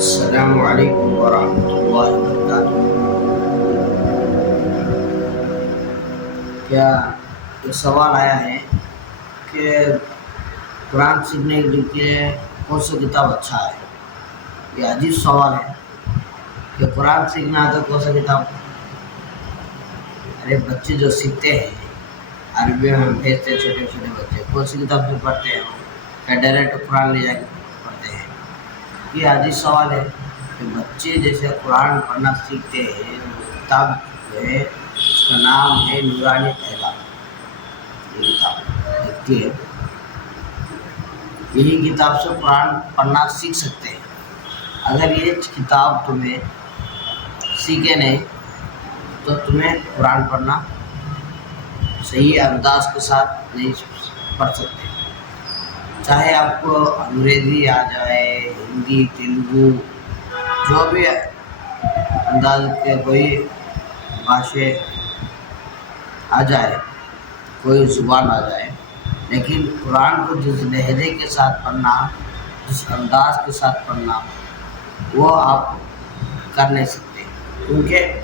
السلام علیکم ورحمۃ اللہ وبرکاتہ۔ کیا یہ سوال آیا ہے کہ قرآن سیکھنے کے لیے کون سی کتاب اچھا ہے؟ یہ عجیب سوال ہے کہ قرآن سیکھنا ہے تو کون سا کتاب؟ ارے بچے جو سیکھتے ہیں عربی میں بھیجتے چھوٹے چھوٹے بچے کون سی کتاب سے پڑھتے ہیں؟ کیا ڈائریکٹ قرآن لے جا کے پڑھتے ہیں؟ یہ عجیب سوال ہے کہ بچے جیسے قرآن پڑھنا سیکھتے ہیں، کتاب جو ہے اس کا نام ہے نورانی پہلا۔ یہ کتاب دیکھتی ہے، یہی کتاب سے قرآن پڑھنا سیکھ سکتے ہیں۔ اگر یہ کتاب تمہیں سیکھے نہیں تو تمہیں قرآن پڑھنا صحیح انداز کے ساتھ نہیں پڑھ سکتے، چاہے آپ کو انگریزی آ جائے، ہندی، تیلگو، جو بھی انداز کے کوئی بھاشے آ جائے، کوئی زبان آ جائے، لیکن قرآن کو جس لہجے کے ساتھ پڑھنا، جس انداز کے ساتھ پڑھنا، وہ آپ کر نہیں سکتے، کیونکہ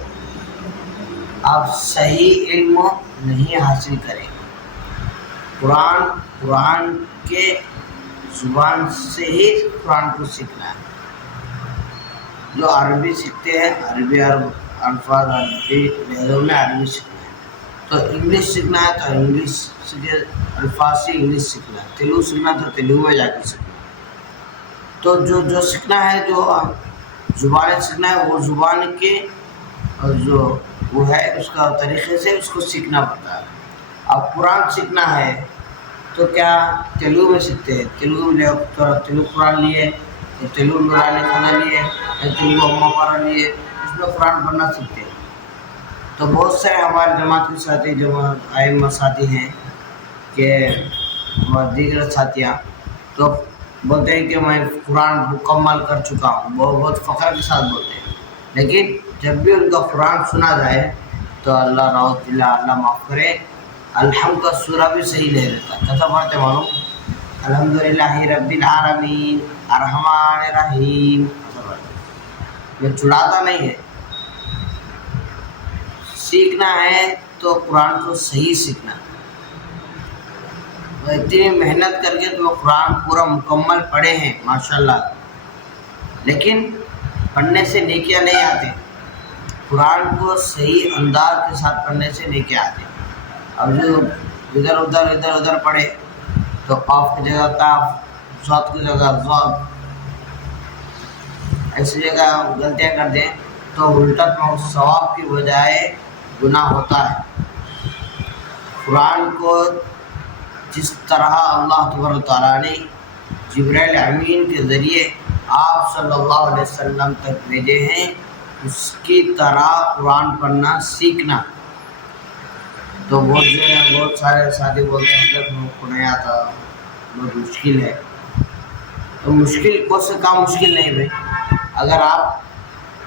آپ صحیح علم نہیں حاصل کریں۔ قرآن کے زبان سے ہی قرآن کو سیکھنا ہے۔ جو عربی سیکھتے ہیں، عربی الفاظ عربی لہجوں میں عربی سیکھنا ہے، تو انگلش سیکھنا ہے تو انگلش کے الفاظ سے انگلش سیکھنا ہے، تیلگو سیکھنا ہے تو تیلگو میں جا کے سیکھنا ہے۔ تو جو سیکھنا ہے، جو زبانیں سیکھنا ہے، وہ زبان کے جو وہ ہے اس کا طریقے سے اس کو سیکھنا پڑتا ہے۔ اب قرآن سیکھنا ہے تو کیا تیلگو میں سیکھتے ہیں؟ تیلگو میں تیلگو قرآن لیے، تیلگو نورانی خانہ لیے، تیلگو اما پارا لیے، اس میں قرآن پڑھنا سیکھتے ہیں۔ تو بہت سے ہمارے جماعت کے ساتھی، ائمہ ساتھی ہیں کہ دیگر ساتھیاں تو بولتے ہیں کہ میں قرآن مکمل کر چکا ہوں، بہت فخر کے ساتھ بولتے ہیں، لیکن جب بھی ان کا قرآن سنا جائے تو اللہ رحمۃ اللہ معاف کرے، الحمد کا سورہ بھی صحیح نہیں رہتا۔ کیسا پڑھتے معلوم؟ الحمدللہ رب العالمین الرحمن الرحیم، یہ چڑھاتا نہیں ہے۔ سیکھنا ہے تو قرآن کو صحیح سیکھنا، اتنی محنت کر کے تو قرآن پورا مکمل پڑھے ہیں ماشاءاللہ، لیکن پڑھنے سے نیکیاں نہیں آتے۔ قرآن کو صحیح انداز کے ساتھ پڑھنے سے نیکیاں آتے۔ اب جو ادھر ادھر پڑھے تو قاف کی جگہ قاف، ضاد کی جگہ ضاد، ایسی جگہ غلطیاں کر دیں تو الٹا ثواب کی بجائے گناہ ہوتا ہے۔ قرآن کو جس طرح اللہ تبارک و تعالیٰ نے جبرائیل امین کے ذریعے آپ صلی اللہ علیہ وسلم تک بھیجے ہیں، اس کی طرح قرآن پڑھنا سیکھنا۔ تو بہت سارے ساتھی بولتے ہیں کہ ہم کو نہیں آتا، بہت مشکل ہے۔ تو مشکل کو سے کام مشکل نہیں بھائی۔ اگر آپ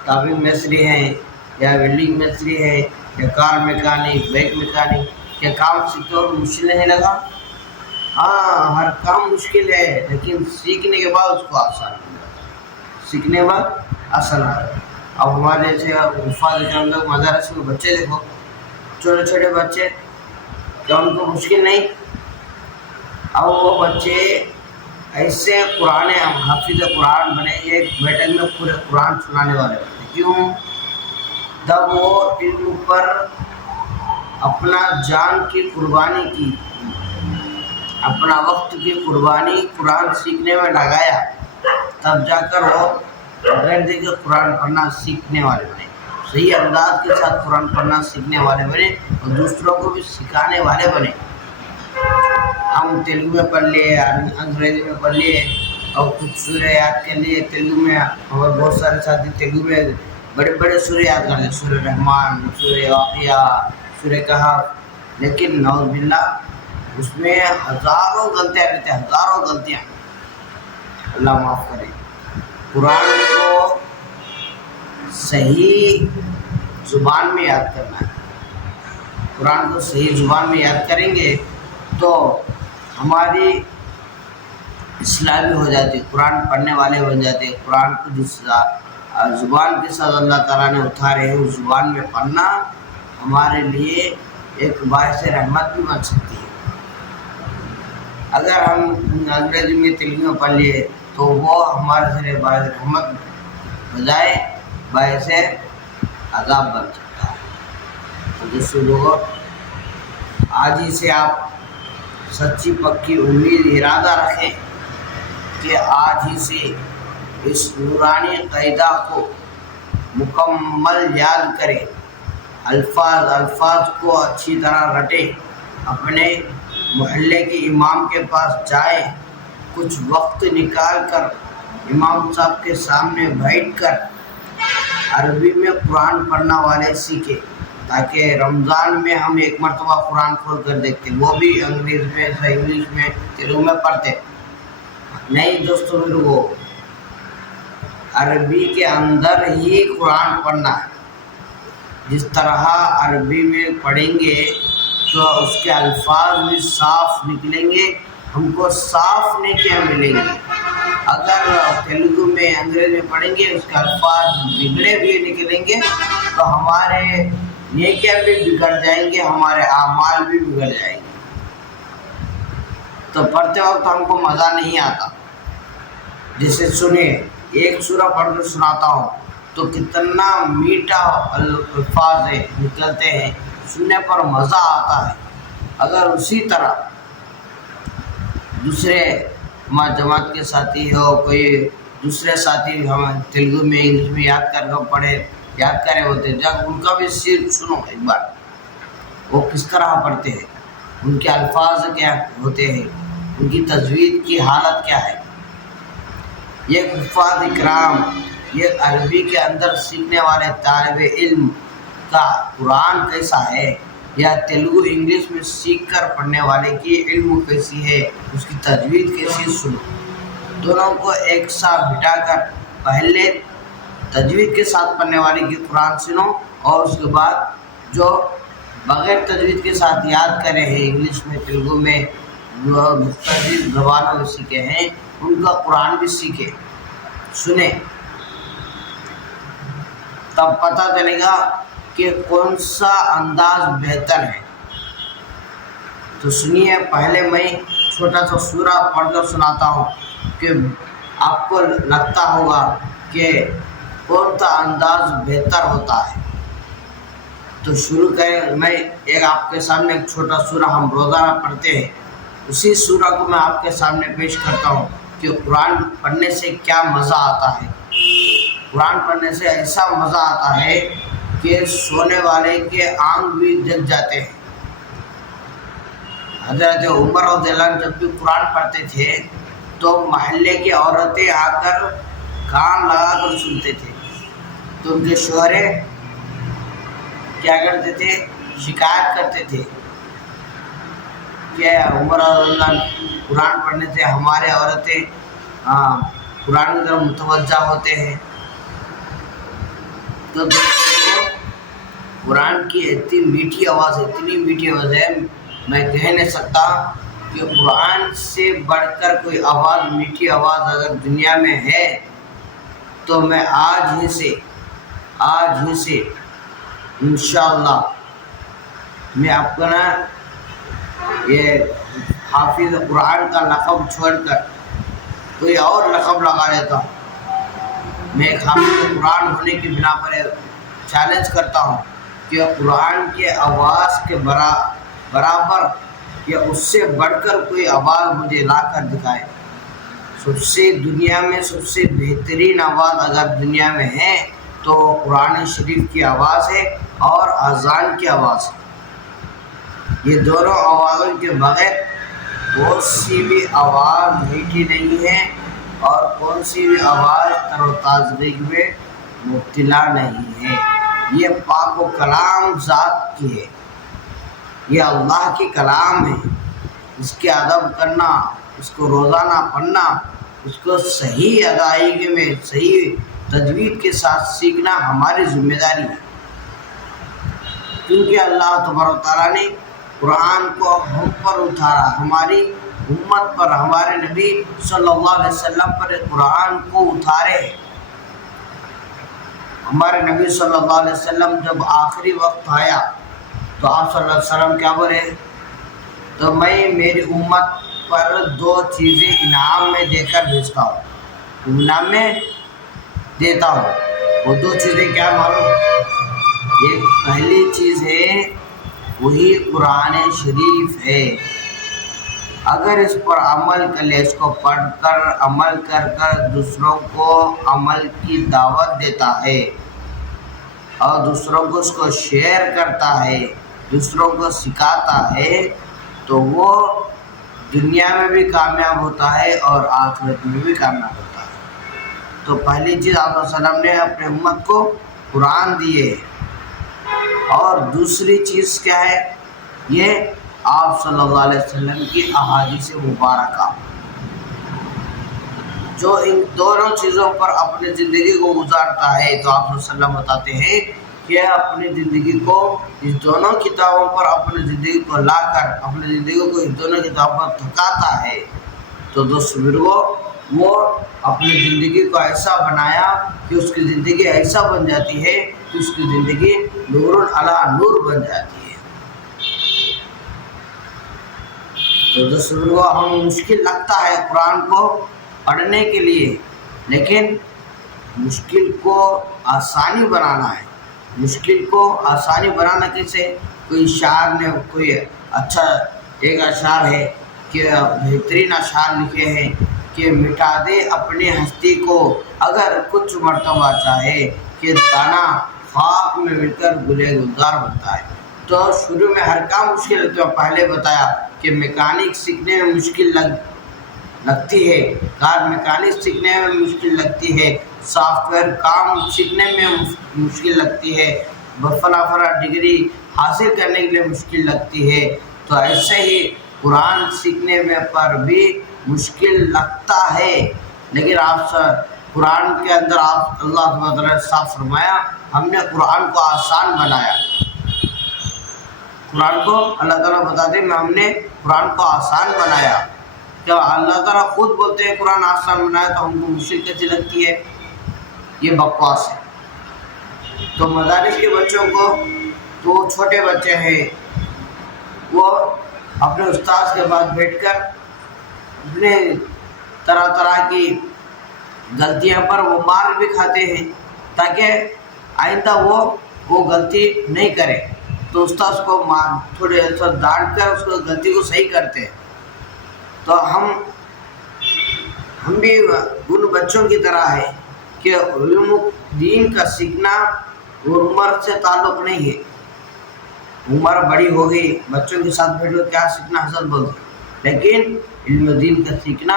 تعبیر مستری ہیں یا ویلڈنگ مستری ہیں یا کار میکانک، بائک میکانک، کیا کام سیکھتے اور مشکل نہیں لگا؟ ہاں، ہر کام مشکل ہے، لیکن سیکھنے کے بعد اس کو آسان ہو جاتا ہے، سیکھنے کے بعد آسان آ جاتا ہے۔ اب ہمارے جیسے حفاظ کرام لوگ مدارس میں بچے دیکھو، چھوٹے چھوٹے بچے، کیا ان کو مشکل نہیں؟ اب وہ بچے ایسے قرآن حافظ قرآن بنے، ایک بیٹھک میں پورے قرآن سنانے والے بنے۔ کیوں؟ جب وہ علم پر اپنا جان کی قربانی کی، اپنا وقت کی قربانی قرآن سیکھنے میں لگایا، تب جا کر وہ غیر دیگر قرآن پڑھنا سیکھنے والے بنے، صحیح انداز کے ساتھ قرآن پڑھنا سیکھنے والے بنے اور دوسروں کو بھی سکھانے والے بنے۔ ہم تیلگو میں پڑھ لیے، انگریزی میں پڑھ لیے اور کچھ سورہ یاد کر لیے تیلگو میں، اور بہت سارے ساتھی تیلگو میں بڑے بڑے سورہ یاد کر لیے، سورہ رحمان، سورہ واقعہ، سورہ کہف، لیکن نعوذ باللہ اس میں ہزاروں غلطیاں رہتے ہیں، ہزاروں غلطیاں، اللہ معاف کرے۔ قرآن کو صحیح زبان میں یاد کرنا ہے۔ قرآن کو صحیح زبان میں یاد کریں گے تو ہماری اسلامی ہو جاتے، قرآن پڑھنے والے بن جاتے. قرآن کو جس زبان کے ساتھ اللہ تعالیٰ نے اتارے ہیں اس زبان میں پڑھنا ہمارے لیے ایک باعث رحمت بھی بن سکتی ہے. اگر ہم انگریزی میں تیلگو میں پڑھ لیے تو وہ ہمارے لیے باعث رحمت بجائے باعث عذاب بن سکتا ہے. تو دوستوں لوگوں، آج ہی سے آپ سچی پکی امید ارادہ رکھیں کہ آج ہی سے اس نورانی قاعدہ کو مکمل یاد کریں، الفاظ کو اچھی طرح رٹیں، اپنے محلے کے امام کے پاس جائیں، کچھ وقت نکال کر امام صاحب کے سامنے بیٹھ کر عربی میں قرآن پڑھنا والے سیکھیں، تاکہ رمضان میں ہم ایک مرتبہ قرآن کھول کر دیکھتے، وہ بھی انگریزی میں، انگلش میں، تیلگو میں پڑھتے. نہیں دوستوں لوگوں، عربی کے اندر ہی قرآن پڑھنا ہے. جس طرح عربی میں پڑھیں گے تو اس کے الفاظ بھی صاف نکلیں گے، ہم کو صاف نیکیاں ملیں گی. اگر تیلگو میں، انگریزی میں پڑھیں گے اس کے الفاظ بگڑے ہوئے نکلیں گے تو ہمارے نیکیاں بھی بگڑ جائیں گے، ہمارے اعمال بھی بگڑ جائیں گے. تو پڑھتے وقت ہم کو مزہ نہیں آتا. جیسے سنیں، ایک سورہ پڑھ کر سناتا ہوں تو کتنا میٹھا الفاظ نکلتے ہیں، سننے پر مزہ آتا ہے. اگر اسی طرح دوسرے جماعت کے ساتھی ہو، کوئی دوسرے ساتھی ہم تیلگو میں، انگلش میں یاد کرے ہوتے، جب ان کا بھی صرف سنو ایک بار، وہ کس طرح پڑھتے ہیں، ان کے الفاظ کیا ہوتے ہیں، ان کی تجوید کی حالت کیا ہے. یہ حفاظ اکرام، یہ عربی کے اندر سیکھنے والے طالب علم کا قرآن کیسا ہے، یا تیلگو انگلش میں سیکھ کر پڑھنے والے کی علم کیسی ہے، اس کی تجوید کیسی، سنو. دونوں کو ایک ساتھ بٹھا کر پہلے تجوید کے ساتھ پڑھنے والے کی قرآن سنو، اور اس کے بعد جو بغیر تجوید کے ساتھ یاد کرے ہیں، انگلش میں، تیلگو میں، جو مختلف زبانوں میں سیکھے ہیں، ان کا قرآن بھی سیکھے، سنیں. تب پتہ چلے گا کہ کون سا انداز بہتر ہے. تو سنیے، پہلے میں چھوٹا سا سورہ پڑھ کر سناتا ہوں کہ آپ کو لگتا ہوگا کہ کون سا انداز بہتر ہوتا ہے. تو شروع کریں. میں ایک آپ کے سامنے ایک چھوٹا سورہ ہم روزانہ پڑھتے ہیں، اسی سورہ کو میں آپ کے سامنے پیش کرتا ہوں کہ قرآن پڑھنے سے کیا مزہ آتا ہے. قرآن پڑھنے سے ایسا مزہ آتا ہے کہ سونے والے کے آنکھ بھی جگ جاتے ہیں. حضرت عمر رضی اللہ عنہ جب بھی قرآن پڑھتے تھے تو محلے کی عورتیں آ کر کان لگا کر سنتے تھے. تو ان کے شوہرے کیا کرتے تھے، شکایت کرتے تھے کہ عمر رضی اللہ عنہ قرآن پڑھنے سے ہمارے عورتیں قرآن کی طرف متوجہ ہوتے ہیں. تو قرآن کی اتنی میٹھی آواز ہے، میں کہہ نہیں سکتا کہ قرآن سے بڑھ کر کوئی آواز، میٹھی آواز اگر دنیا میں ہے تو میں آج ہی سے انشاءاللہ میں آپ کو یہ حافظ قرآن کا لقب چھوڑ کر کوئی اور لقب لگا لیتا ہوں. میں ایک حافظ قرآن ہونے کی بنا پر چیلنج کرتا ہوں کہ قرآن کے آواز کے برابر یا اس سے بڑھ کر کوئی آواز مجھے لا کر دکھائے. دنیا میں سب سے بہترین آواز اگر دنیا میں ہے تو قرآن شریف کی آواز ہے اور اذان کی آواز ہے. یہ دونوں آوازوں کے بغیر کون سی بھی آواز میٹھی نہیں ہے، اور کون سی بھی آواز تر و تازگی میں مبتلا نہیں ہے. یہ پاک و کلام ذات کی ہے، یہ اللہ کی کلام ہے. اس کے ادب کرنا، اس کو روزانہ پڑھنا، اس کو صحیح ادائیگی میں، صحیح تجوید کے ساتھ سیکھنا ہماری ذمہ داری ہے. کیونکہ اللہ تبارک و تعالیٰ نے قرآن کو ہم پر اتارا، ہماری امت پر ہمارے نبی صلی اللہ علیہ وسلم پر قرآن کو اتارے ہیں۔ ہمارے نبی صلی اللہ علیہ وسلم جب آخری وقت آیا تو آپ صلی اللہ علیہ وسلم کیا بولے؟ تو میں میری امت پر 2 چیزیں انعام میں دے کر بھیجتا ہوں، انعام میں دیتا ہوں۔ وہ 2 چیزیں کیا معلوم؟ ایک پہلی چیز ہے وہی قرآن شریف ہے، اگر اس پر عمل کر لے، اس کو پڑھ کر عمل کر کر دوسروں کو عمل کی دعوت دیتا ہے اور دوسروں کو اس کو شیئر کرتا ہے، دوسروں کو سکھاتا ہے، تو وہ دنیا میں بھی کامیاب ہوتا ہے اور آخرت میں بھی کامیاب ہوتا ہے۔ تو پہلی چیز آپ صلی اللہ علیہ وسلم نے اپنے امت کو قرآن دیے، اور دوسری چیز کیا ہے؟ یہ آپ صلی اللہ علیہ وسلم کی احادیث مبارکہ، جو ان دونوں چیزوں پر اپنی زندگی کو گزارتا ہے۔ تو آپ صلی اللہ علیہ وسلم بتاتے ہیں کہ اپنی زندگی کو اس دونوں کتابوں پر اپنی زندگی کو لا کر اپنی زندگی کو اس دونوں کتابوں پر تھکاتا ہے، تو دوست بزرگوں وہ اپنی زندگی کو ایسا بنایا کہ اس کی زندگی ایسا بن جاتی ہے کہ اس کی زندگی نور علی نور بن جاتی ہے۔ تو دوست بزرگوں ہمیں مشکل لگتا ہے قرآن کو پڑھنے کے لیے، لیکن مشکل کو آسانی بنانا ہے۔ مشکل کو آسانی بنانا کیسے؟ کوئی شاعر نے کوئی اچھا ایک اشعار ہے کہ بہترین اشعار لکھے ہیں کہ مٹا دے اپنی ہستی کو اگر کچھ مرتبہ چاہے، کہ دانا خاک میں مل کر گلے گلزار بنتا ہے۔ تو شروع میں ہر کام مشکل ہوتا ہے۔ پہلے بتایا کہ میکینک سیکھنے میں مشکل لگتی ہے، کار میکینک سیکھنے میں مشکل لگتی ہے، سافٹ ویئر کام سیکھنے میں مشکل لگتی ہے، فلاں ڈگری حاصل کرنے کے لیے مشکل لگتی ہے۔ تو ایسے ہی قرآن سیکھنے میں پر بھی مشکل لگتا ہے، لیکن آپ قرآن کے اندر آپ اللہ تعالیٰ نے صاف فرمایا ہم نے قرآن کو آسان بنایا۔ قرآن کو اللہ تعالیٰ بتاتے ہیں ہم نے قرآن کو آسان بنایا۔ کیا اللہ تعالیٰ خود بولتے ہیں قرآن آسان بنایا تو ہم کو مشکل کیسی لگتی ہے؟ یہ بکواس ہے۔ تو مدارس کے بچوں کو، تو چھوٹے بچے ہیں، وہ اپنے استاذ کے بعد بیٹھ کر اپنے طرح طرح کی غلطیاں پر وہ مار بھی کھاتے ہیں تاکہ آئندہ وہ غلطی نہیں کرے۔ تو استاذ کو تھوڑے ڈانٹ کر اس کو غلطی کو صحیح کرتے ہیں۔ تو ہم بھی ان بچوں کی طرح ہے کہ علم دین کا سیکھنا عمر سے تعلق نہیں ہے۔ عمر بڑی ہو گئی، بچوں کے ساتھ بیٹھو کیا سیکھنا حضرت بولتے، لیکن علم دین کا سیکھنا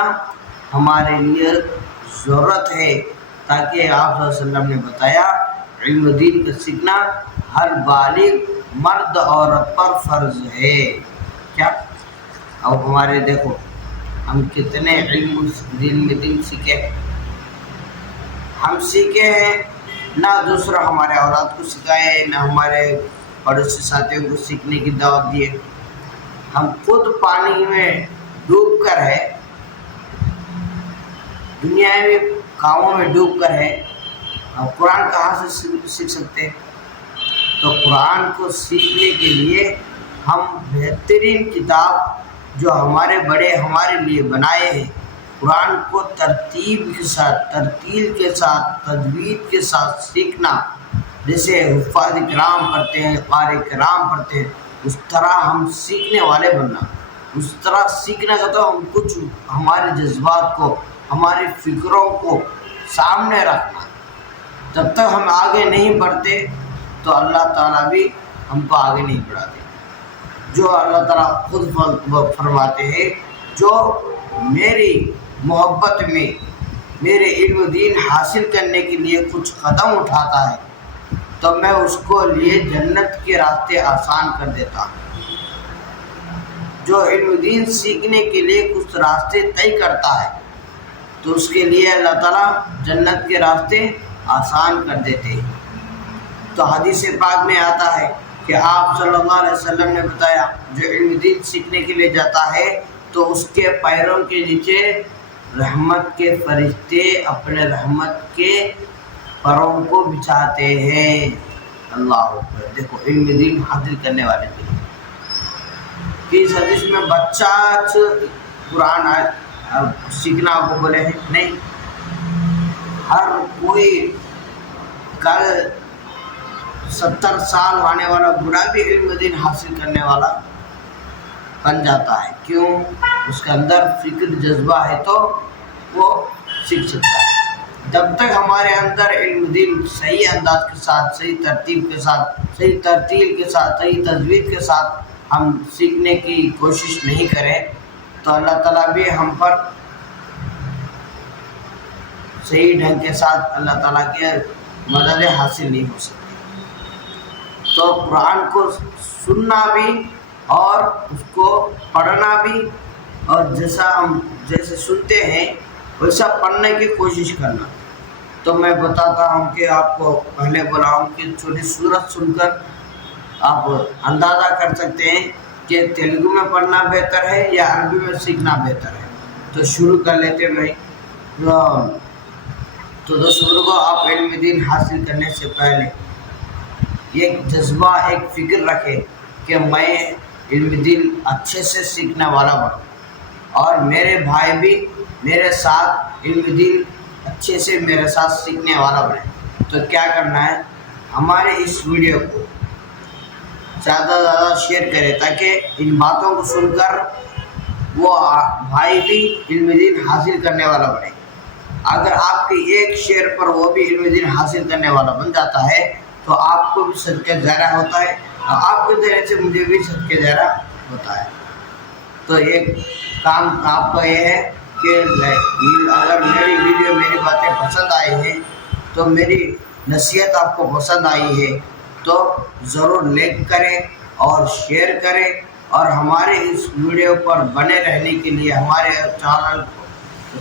ہمارے لیے ضرورت ہے، تاکہ آپ صلی اللہ علیہ وسلم نے بتایا علم دین کا سیکھنا ہر بالغ مرد عورت پر فرض ہے۔ کیا اب ہمارے دیکھو ہم کتنے علم دین سیکھے، ہم سیکھے ہیں، نہ دوسرا ہمارے اولاد کو سکھائے، نہ ہمارے پڑوسی ساتھیوں کو سیکھنے کی دعوت دیے۔ ہم خود پانی میں ڈوب کر ہے، دنیا میں کاموں میں ڈوب کر ہے، ہم قرآن کہاں سے سیکھ سکتے؟ تو قرآن کو سیکھنے کے لیے ہم بہترین کتاب جو ہمارے بڑے ہمارے لیے بنائے ہیں، قرآن کو ترتیب کے ساتھ، ترتیل کے ساتھ، تجوید کے ساتھ سیکھنا، جیسے حفاظ کرام پڑھتے ہیں، قاری کرام پڑھتے ہیں، اس طرح ہم سیکھنے والے بننا۔ اس طرح سیکھنے کا تو ہم کچھ ہمارے جذبات کو، ہماری فکروں کو سامنے رکھنا۔ جب تک ہم آگے نہیں بڑھتے تو اللہ تعالیٰ بھی ہم کو آگے نہیں بڑھاتے۔ جو اللہ تعالیٰ خود فرماتے ہیں جو میری محبت میں میرے علم دین حاصل کرنے کے لیے کچھ قدم اٹھاتا ہے تو میں اس کو لیے جنت کے راستے آسان کر دیتا ہوں۔ جو علم دین سیکھنے کے لیے کچھ راستے طے کرتا ہے تو اس کے لیے اللہ تعالیٰ جنت کے راستے آسان کر دیتے ہیں۔ تو حدیث پاک میں آتا ہے کہ آپ صلی اللہ علیہ وسلم نے بتایا جو علم دین سیکھنے کے لیے جاتا ہے تو اس کے پیروں کے نیچے رحمت کے فرشتے اپنے رحمت کے پروں کو بچھاتے ہیں۔ اللہ اکبر، دیکھو علم دین حاصل کرنے والے کے لیے کہ اس حدیث میں بچہ قرآن سیکھنا آپ کو بولے ہیں نہیں، ہر کوئی کل 70 سال ہونے والا بوڑھا بھی علم دین حاصل کرنے والا بن جاتا ہے۔ کیوں؟ اس کے اندر فکر جذبہ ہے تو وہ سیکھ سکتا ہے۔ جب تک ہمارے اندر علم دین صحیح انداز کے ساتھ، صحیح ترتیب کے ساتھ، صحیح ترتیل کے ساتھ، صحیح تجوید کے ساتھ ہم سیکھنے کی کوشش نہیں کریں تو اللہ تعالیٰ بھی ہم پر صحیح ڈھنگ کے ساتھ اللہ تعالیٰ کے مدد حاصل نہیں ہو سکتی۔ تو قرآن کو سننا بھی اور اس کو پڑھنا بھی، اور جیسے سنتے ہیں ویسا پڑھنے کی کوشش کرنا۔ تو میں بتاتا ہوں کہ آپ کو پہلے بولا ہوں کہ چھوٹی سورت سن کر آپ اندازہ کر سکتے ہیں کہ تیلگو میں پڑھنا بہتر ہے یا عربی میں سیکھنا بہتر ہے۔ تو شروع کر لیتے میں تو دوستوں کو آپ علم دین حاصل کرنے سے پہلے ایک جذبہ، ایک فکر رکھیں کہ میں علم دین اچھے سے سیکھنے والا بنوں اور میرے بھائی بھی میرے ساتھ علم دین اچھے سے میرے ساتھ سیکھنے والا بنے۔ تو کیا کرنا ہے، ہمارے اس ویڈیو کو زیادہ سے زیادہ شیئر کریں تاکہ ان باتوں کو سن کر وہ بھائی بھی علم دین حاصل کرنے والا بنے۔ اگر آپ کی ایک شیئر پر وہ بھی علم دین حاصل کرنے والا بن جاتا ہے تو آپ کو بھی صدقہ جاریہ ہوتا ہے، اور آپ کے ذریعے سے مجھے بھی صدقہ جاریہ ہوتا ہے۔ تو ایک کام آپ کا یہ ہے کہ اگر میری ویڈیو، میری باتیں پسند آئی ہیں تو میری نصیحت آپ کو پسند آئی ہے تو ضرور لائک کریں اور شیئر کریں، اور ہمارے اس ویڈیو پر بنے رہنے کے لیے ہمارے چینل کو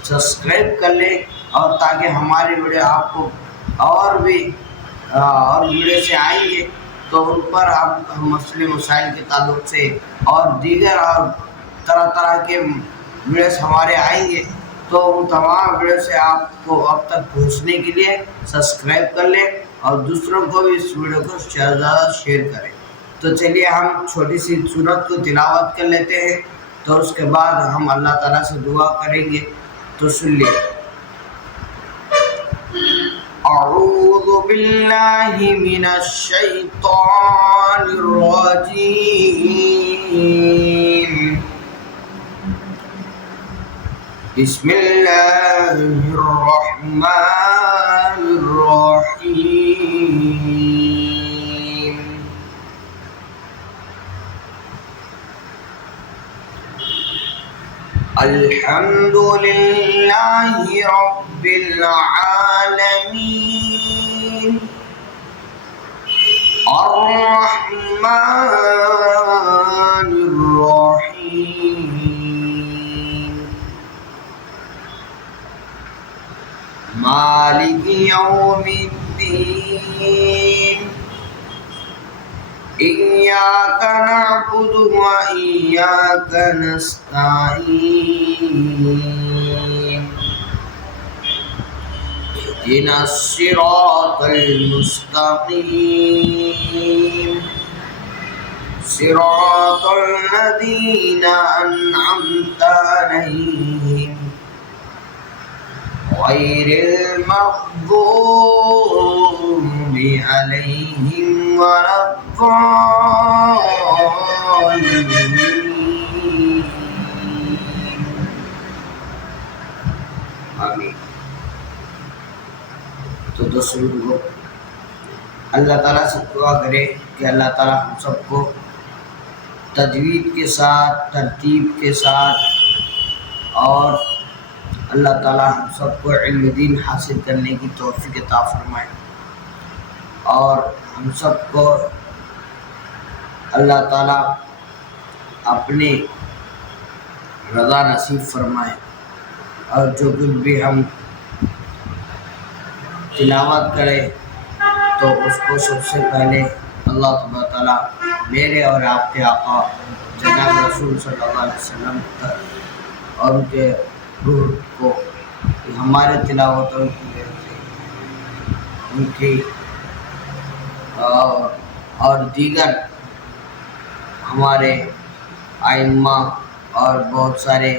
سبسکرائب کر لیں، اور تاکہ ہماری ویڈیو آپ کو اور ویڈیو سے آئیں گے تو ان پر آپ مسئلے مسائل کے تعلق سے اور دیگر اور طرح طرح کے ویڈیوز ہمارے آئیں گے، تو ان تمام ویڈیو سے آپ کو اب تک پہنچنے کے لیے سبسکرائب کر لیں اور دوسروں کو بھی اس ویڈیو کو زیادہ شیئر کریں۔ تو چلیے ہم چھوٹی سی سورت کو تلاوت کر لیتے ہیں، تو اس کے بعد ہم اللہ تعالیٰ سے دعا کریں گے۔ تو سن لیں۔ اعوذ باللہ من الشیطان الرجیم، بسم اللہ الرحمن الرحیم۔ الحمد للہ رب العالمین، الرحمن الرحیم، مالک یوم الدین، إياك نعبد وإياك نستعين، اهدنا الصراط المستقيم، صراط الذين أنعمت عليهم غير المغضوب عليهم ولا الضالين، آمین۔ تو دوستوں کو اللہ تعالیٰ سے دعا کرے کہ اللہ تعالیٰ ہم سب کو تجوید کے ساتھ، ترتیب کے ساتھ، اور اللہ تعالیٰ ہم سب کو علم دین حاصل کرنے کی توفیق عطا فرمائے، اور ہم سب کو اللہ تعالیٰ اپنی رضا نصیب فرمائے، اور جو کچھ بھی ہم تلاوت کرے تو اس کو سب سے پہلے اللہ تعالیٰ میرے اور آپ کے آقا جناب رسول صلی اللہ علیہ وسلم اور ان کے روح کو ہمارے تلاوتوں کی وجہ سے ان کی اور دیگر ہمارے ائمہ اور بہت سارے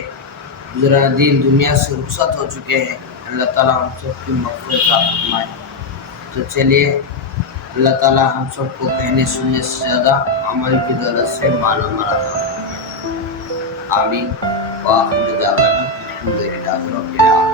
بزرگان دین دنیا سے رخصت ہو چکے ہیں. اللہ تعالیٰ ہم سب کی مغفرت عطا فرمائے. تو چلیے اللہ تعالیٰ ہم سب کو کہنے سننے سے زیادہ عمل کی دولت سے مالا مالا آمین. وآخر دعوانا الحمدللہ رب العالمین.